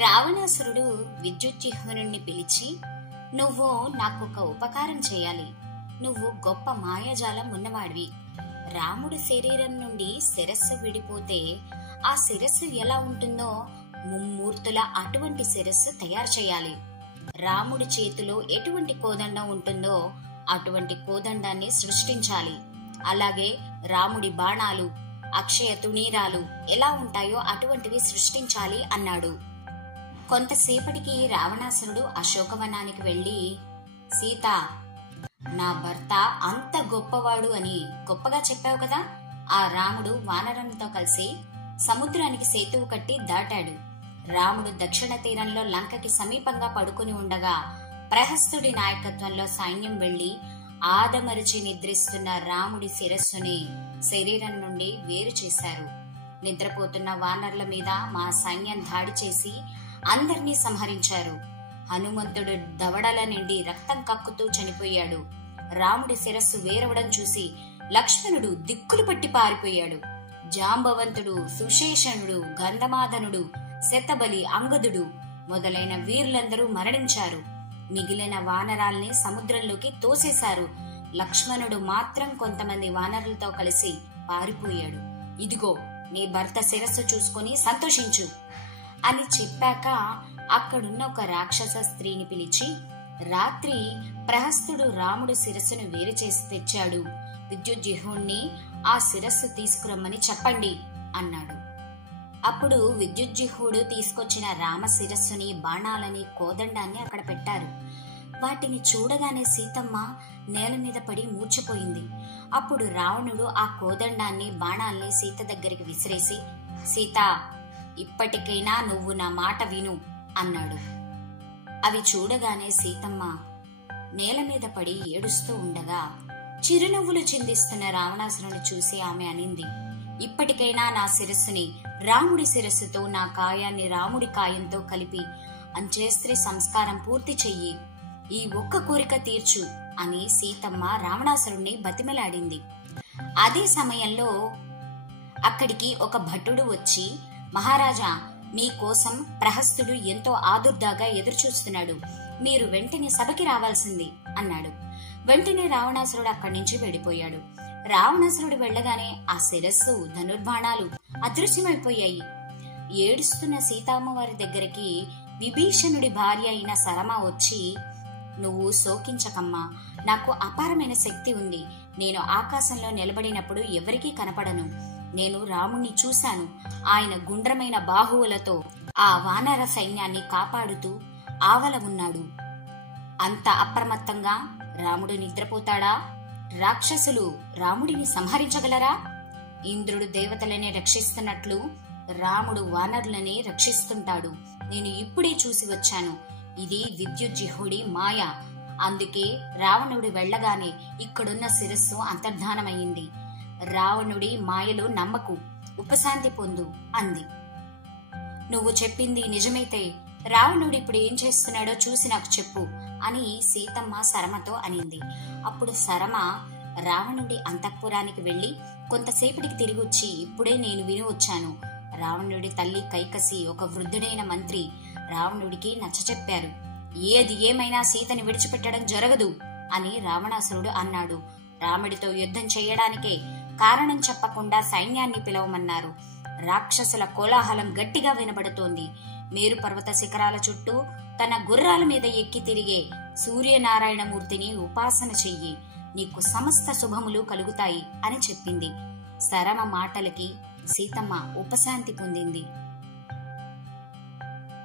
రావణాసురుడు విద్యుజ్జిహ్వనుణ్ణి పిలిచి, నువ్వు నాకొక ఉపకారం చేయాలి. నువ్వు గొప్ప మాయాజాలం ఉన్నవాడివి. రాముడి శరీరం నుండి శిరస్సు విడిపోతే ఆ శిరస్సు ఎలా ఉంటుందో ముమ్మూర్తుల అటువంటి శిరస్సు తయారు చేయాలి. రాముడి చేతిలో ఎటువంటి కోదండం ఉంటుందో అటువంటి కోదండాన్ని సృష్టించాలి. అలాగే రాముడి బాణాలు, అక్షయ తుణీరాలు ఎలా ఉంటాయో అటువంటివి సృష్టించాలి అన్నాడు. కొంతసేపటికి రావణాసురుడు అశోకవనానికి వెళ్లి, సీత, నా భర్త అంత గొప్పవాడు అని గొప్పగా చెప్పావు కదా. ఆ రాముడు వానరంతో కలిసి సముద్రానికి సేతువు కట్టి దాటాడు. రాముడు దక్షిణ తీరంలో లంకకి సమీపంగా పడుకుని ఉండగా ప్రహస్తుడి నాయకత్వంలో సైన్యం వెళ్లి ఆదమరిచి నిద్రిస్తున్న రాముడి శిరస్సుని శరీరం నుండి వేరు చేశారు. నిద్రపోతున్న వానరుల మీద మా సైన్యం దాడి చేసి అందర్నీ సంహరించారు. హనుమంతుడు దవడల నుండి రక్తం కక్కుతూ చనిపోయాడు. రాముడి శిరస్సు వేరవడం చూసి లక్ష్మణుడు దిక్కులు పట్టి పారిపోయాడు. జాంబవంతుడు, సుశేషణుడు, గంధమాదనుడు, శతబలి, అంగదుడు మొదలైన వీరులందరూ మరణించారు. మిగిలిన వానరాల్ని సముద్రంలోకి తోసేశారు. లక్ష్మణుడు మాత్రం కొంతమంది వానరులతో కలిసి పారిపోయాడు. ఇదిగో నీ భర్త శిరస్సు చూసుకుని సంతోషించు అని చెప్పాక అక్కడున్న ఒక రాక్షస స్త్రీని పిలిచి, రాత్రి ప్రహస్తుడు రాముడి శిరస్సును వేరు చేసి తెచ్చాడు. విద్యుజ్జిహ్వుణ్ణి ఆ శిరస్సు తీసుకురమ్మని చెప్పండి అన్నాడు. అప్పుడు విద్యుజ్జిహ్వుడు తీసుకొచ్చిన రామ శిరస్సుని, బాణాలని, కోదండాన్ని అక్కడ పెట్టారు. వాటిని చూడగానే సీతమ్మ నేల మీద పడి మూర్చిపోయింది. అప్పుడు రావణుడు ఆ కోదండాన్ని, బాణాల్ని సీత దగ్గరికి విసిరేసి, సీత, ఇప్పటికైనా నువ్వు నా మాట విను అన్నాడు. అవి చూడగానే సీతమ్మ నేల మీద పడి ఏడుస్తూ ఉండగా చిరునవ్వులు చిందిస్తున్న రావణాసురుని చూసి ఆమె అనింది, ఇప్పటికైనా నా శిరస్సుని రాముడి శిరస్సుతో, నా కాయాన్ని రాముడి కాయంతో కలిపి అంత్యేస్త్రీ సంస్కారం పూర్తి చెయ్యి. ఈ ఒక్క కోరిక తీర్చు అని సీతమ్మ రావణాసురుణ్ణి బతిమలాడింది. అదే సమయంలో అక్కడికి ఒక భటుడు వచ్చి, మహారాజా, మీకోసం ప్రహస్తుడు ఎంతో ఆదుర్దాగా ఎదురుచూస్తున్నాడు. మీరు వెంటనే సభకి రావాల్సింది అన్నాడు. వెంటనే రావణాసురుడు అక్కడి నుంచి వెళ్లిపోయాడు. రావణాసురుడు వెళ్లగానే ఆ శిరస్సు, ధనుర్బాణాలు అదృశ్యమైపోయాయి. ఏడుస్తున్న సీతామ్మవారి దగ్గరికి విభీషణుడి భార్య అయిన సరమ వచ్చి, నువ్వు శోకించకమ్మా, నాకు అపారమైన శక్తి ఉంది. నేను ఆకాశంలో నిలబడినప్పుడు ఎవరికీ కనపడను. నేను రాముణ్ణి చూశాను. ఆయన గుండ్రమైన బాహువులతో ఆ వానర సైన్యాన్ని కాపాడుతూ ఆవల ఉన్నాడు. అంత అప్రమత్తంగా రాముడు నిద్రపోతాడా? రాక్షసులు రాముడిని సంహరించగలరా? ఇంద్రుడు దేవతలని రక్షిస్తున్నట్లు రాముడు వానరులని రక్షిస్తుంటాడు. నేను ఇప్పుడే చూసి వచ్చాను. ఇది విద్యుజ్జిహ్వుడి మాయ. అందుకే రావణుడు వెళ్లగానే ఇక్కడున్న శిరస్సు అంతర్ధానమయ్యింది. రావణుడి మాయలు నమ్మకు, ఉపశాంతి పొందు అంది. నువ్వు చెప్పింది నిజమైతే రావణుడు ఇప్పుడు ఏం చేస్తున్నాడో చూసి నాకు చెప్పు అని సీతమ్మ సరమతో అనింది. అప్పుడు సరమ రావణుడి అంతఃపురానికి వెళ్లి కొంతసేపటికి తిరిగి వచ్చి, ఇప్పుడే నేను విని వచ్చాను. రావణుడి తల్లి కైకసి, ఒక వృద్ధుడైన మంత్రి రావణుడికి నచ్చచెప్పారు. ఏది ఏమైనా సీతని విడిచిపెట్టడం జరగదు అని రావణాసురుడు అన్నాడు. రాముడితో యుద్ధం చేయడానికే కారణం చెప్పకుండా సైన్యాన్ని పిలవమన్నారు. రాక్షసుల కోలాహలం గట్టిగా వినబడుతోంది. మేరు పర్వత శిఖరాల చుట్టూ తన గుర్రాల మీద ఎక్కి తిరిగే సూర్యనారాయణమూర్తిని ఉపాసన చెయ్యి, నీకు సమస్త శుభములు కలుగుతాయి అని చెప్పింది. సరమ మాటలకి సీతమ్మ ఉపశాంతి పొందింది.